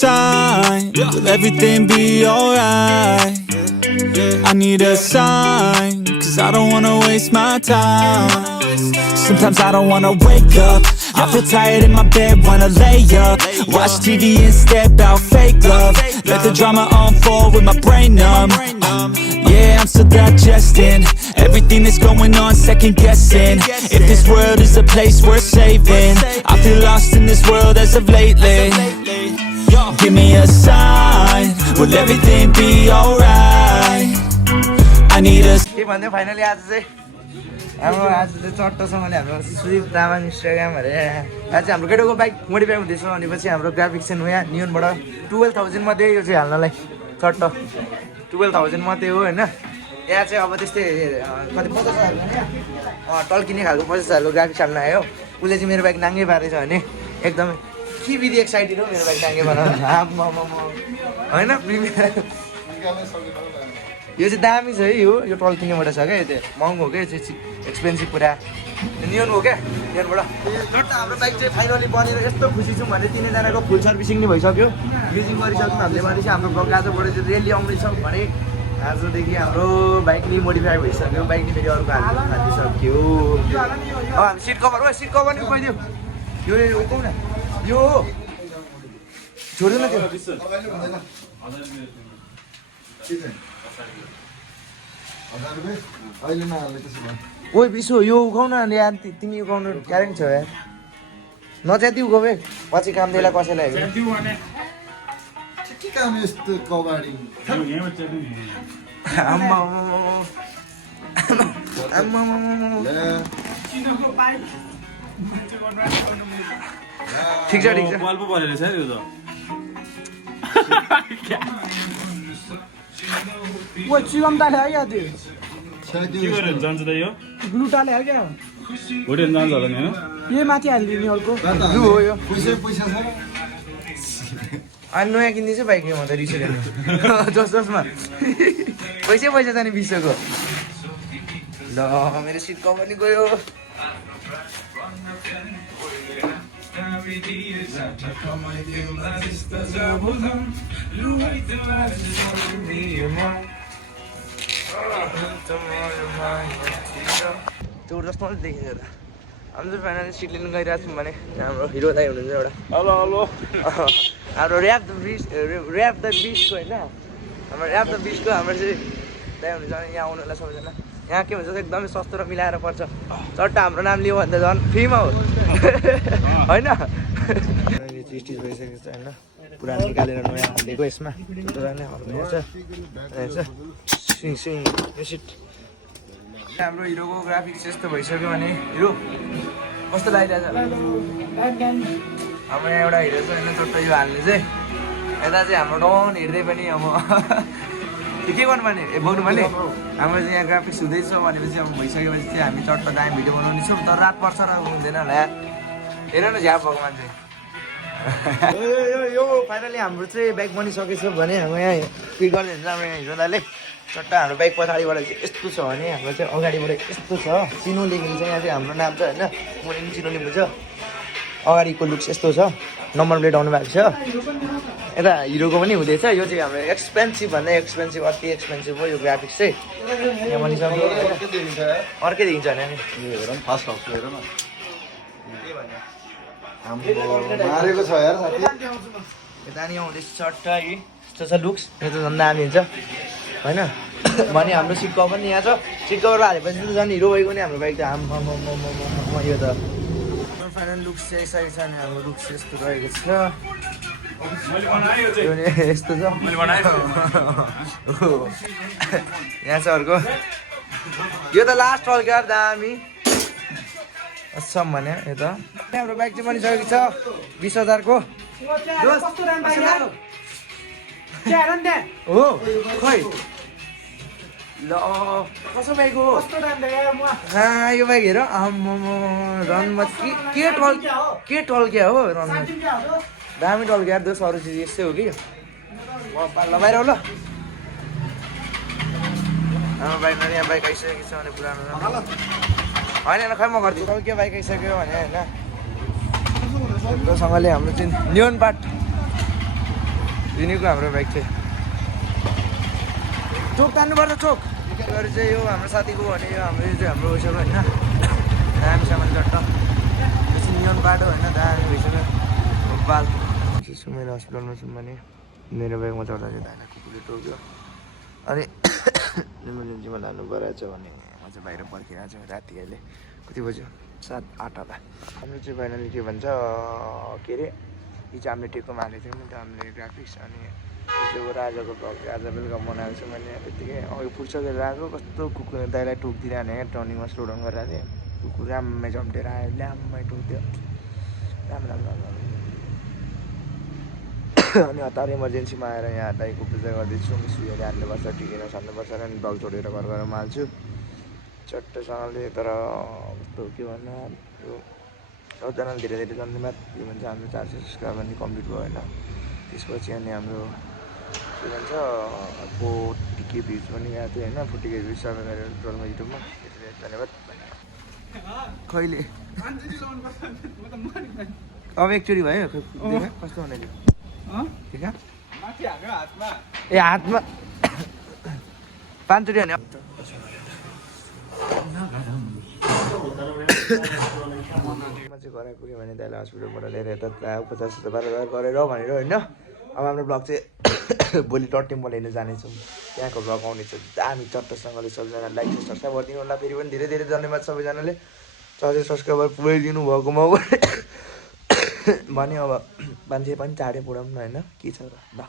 sign. Will everything be alright? I need a sign, cause I don't wanna waste my time. Sometimes I don't wanna wake up, I feel tired in my bed, wanna lay up. Watch TV instead, about fake love. Let the drama unfold with my brain numb. Yeah, I'm still digesting everything that's going on, second guessing if this world is a place worth saving. I feel lost in this world as of lately. Give me a sign, will everything be alright? I need a... Finally आज चाहिँ हाम्रो आज चाहिँ चट्टोसँगले हाम्रो Sudeep Tamang Instagram अरे आज चाहिँ हाम्रो केटोको बाइक मोडिफाई हुँदैछ भनेपछि हाम्रो ग्राफिक्स चाहिँ नयाँ नियनबाट 12,000 मा दियो यो चाहिँ हाल्नलाई चट्ट 12,000 मात्रै हो हैन यहाँ चाहिँ अब त्यस्तै कति 50,000 टल्किने खालको 50,000 को ग्राफिक्स हाल्न आयो उसले चाहिँ मेरो बाइक नाङ्गै पारेछ भने एकदमै के बिदि एक्साइटेड हो मेरो बाइक नाङ्गै बनाउन हैन यो चाहिँ दामी छ है यो टल्किनेबाट छ क्या यो चाहिँ महँगो हो क्या यो चाहिँ एक्सपेन्सिभ पुरा नियन हो क्या नियनबाट जट हाम्रो बाइक चाहिँ फाइनली बनेर यस्तो खुसी छौँ भने तिनैजनाको फुल सर्भिसिङ नि भइसक्यो युजिङ गरिसक्यौँ हामीले भनेपछि हाम्रो ब्लग आजबाट चाहिँ रेली आउँदैछ भने आजदेखि हाम्रो बाइक नि मोडिफाई भइसक्यो बाइक नि फेरि अर्को हालिसक्यो अब हामी सिट कभर हो सिट कभर नि गइदियो यो कौ न यो छोड्दैन त्यो ओइ बिसो यो उखाउ न यार तिमी उखाउनु क्यारेङ छ यार नच्याति उखाउ है पछि काम देला कसैलाई के काम यस्तो कबाडी आम्मा आम्मा ठिक छ बल्ब परेर छ यो त वो चिकन डाले है क्या त्यो के गरेर जान्छ त यो ग्लु डाले है क्या होटेल जान्छ होला नि हैन ये माथि हालिदिने अर्को ग्लु हो यो पैसा छ अनि नयाँ किन्दैछु बाइक म त रिसेल जसमा पैसा जाने बिसको ल मेरो सिट कभर नि गयो त्यो जस्तो देखिन्छ त हामी चाहिँ फाइनली सिट लिनु गइरहेको छौँ भने हाम्रो हिरो दाइ हुनुहुन्छ एउटा हेलो हेलो हाम्रो ऱ्याप द बिस्टको होइन हाम्रो ऱ्याप द बिस्टको हाम्रो चाहिँ दाइ हुनुहुन्छ यहाँ आउनु होला सबैजना यहाँ के भन्छ एकदमै सस्तो र मिलाएर पर्छ चट्ट हाम्रो नाम लियो भने त झन् फ्रीमा हो होइन स्टिच भइसकेको छ होइन पुरा निकालेर नयाँ हालिदिएको यसमा हाम्रो हिरोको ग्राफिक्स यस्तो भइसक्यो भने हिरो कस्तो लागिरहेछ हाम्रो यहाँ एउटा हिरो छ होइन चट्ट यो हाल्ने चाहिँ यता चाहिँ हाम्रो डन हेर्दै पनि अब के गर्नु भने बोक्नु भने हाम्रो चाहिँ यहाँ ग्राफिक्स हुँदैछ भनेपछि अब भइसकेपछि चाहिँ हामी चट्ट दामी भिडियो बनाउने छौँ तर रात पर्छ र हुँदैन होला हेर न झ्याप भएको मान्छे यो फाइनली हाम्रो चाहिँ बाइक बनिसकेछ भने हाम्रो यहाँ क्लिक गर्दै हुन्छ हाम्रो यहाँ हिरो दाइले चट्ट हाम्रो बाइक पछाडिबाट चाहिँ यस्तो छ भने हाम्रो चाहिँ अगाडिबाट यस्तो छ चिनो लेखेको छ यहाँ चाहिँ हाम्रो नाम छ होइन मुनि पनि चिनो लेख्नु छ अगाडिको लुक्स यस्तो छ नम्बर प्लेट आउनु भएको छ यता हिरोको पनि हुँदैछ यो चाहिँ हाम्रो एक्सपेन्सिभ भन्दा एक्सपेन्सिभ अति एक्सपेन्सिभ हो यो ग्राफिक्स चाहिँ यहाँ बनिसक्यो अर्कै देखिन्छ भने फास्ट हाउस हेर न मारेको छ यार साथी यता नि आउँदैछ चट्ट यस्तो छ लुक्स यो त झन् दामी हुन्छ होइन भने हाम्रो सिट कभर पनि यहाँ छ सिट कभर हालेपछि त झन् हिरो भएको नि हाम्रो बाइक त यो त फाइनल लुक्स चाहिँ यसरी छ नि हाम्रो लुक्स यस्तो रहेको छ यस्तो छ यहाँ छ अर्को यो त लास्ट टल्क्यार दामी असम भने यो त हाम्रो बाइक चाहिँ बनिसकेको छ 20,000 को हो खै ल कसो बाइक हो यो बाइक हेर रनमा के टल्क्या हो रनमा दामी टल्क्या दो सरू चिज यस्तै हो कि ल बाहिर हो ल हाम्रो बाइक यहाँ बाइक आइसकेको छ भने पुरानो होइन खै म गर्छु टल्क्या बाइक आइसक्यो भने होइन राम्रोसँगले हाम्रो चाहिँ नियन पार्ट रिनीको हाम्रो बाइक चाहिँ चोक तान्नुपर्छ चोक गएर चाहिँ यो हाम्रो साथीको भने यो हाम्रो यो चाहिँ हाम्रो भइसक्यो होइन दामी सामान चट्ट बेसी नियन बाटो होइन दामी भइसक्यो बाल सुमेर हस्पिटलमा छौँ भने मेरो बाइकमा चढ्दा चाहिँ दाइलाई कुकुरले टोक्यो अनि इमर्जेन्सीमा लानु परेको छ भने म चाहिँ बाहिर पर्खिरहेको छु राति अहिले कति बज्यो 7-8 होला हाम्रो चाहिँ फाइनली के भन्छ के अरे हिजो हामीले टेकोमा हालेको थियौँ नि त हामीले ग्राफिक्स अनि हिजोको आजको भ्लग चाहिँ आज बेलुका बनाएको छु मैले त्यतिकै अघि फुर्सकेर आएको कस्तो कुकुर दाइलाई टोकिदिइरहने टर्निङमा स्लो डाउन गरेर थिएँ कुकुर राम्रै झम्टेर आयो ल्याम्मै टोक्यो राम्रो अनि हतार इमर्जेन्सीमा आएर यहाँ दाइको पूजा गर्दैछु सुईले हाल्नुपर्छ टिकेर छान्नुपर्छ अनि ब्लग छोडेर घर घरमा हाल्छु चट्टसँगले तर कस्तो के भन्नु यो 10जनाले धेरै धेरै धन्यवाद के भन्छ हाम्रो 400 सब्सक्राइबर पनि कम्प्लिट भयो होइन त्यसपछि अनि हाम्रो के भन्छ 40K भ्युज पनि गएको थियो होइन 40K भ्युज छ मेरो टोटलमा युट्युबमा धेरै धन्यवाद कहिले अब एकचोटि भयो कस्तो हुने थियो ए हातमा 5 चोटि भने म चाहिँ घर पुग्यो भने दाइलाई हस्पिटलबाट लिएर यता 50,000 गरेर भनेर होइन अब हाम्रो ब्लग चाहिँ भोलि टट्टिमबाट हेर्नु जानेछौँ त्यहाँको ब्लग आउनेछ दामी चट्टसँगले सबैजना लाइक सब्सक्राइब गरिदिनु होला फेरि पनि धेरै धेरै धन्यवाद सबैजनाले 400 सब्सक्राइबर पुऱ्याइदिनु भएकोमा भने अब मान्छे पनि चाँडै पुऱ्याउनु होइन के छ र ल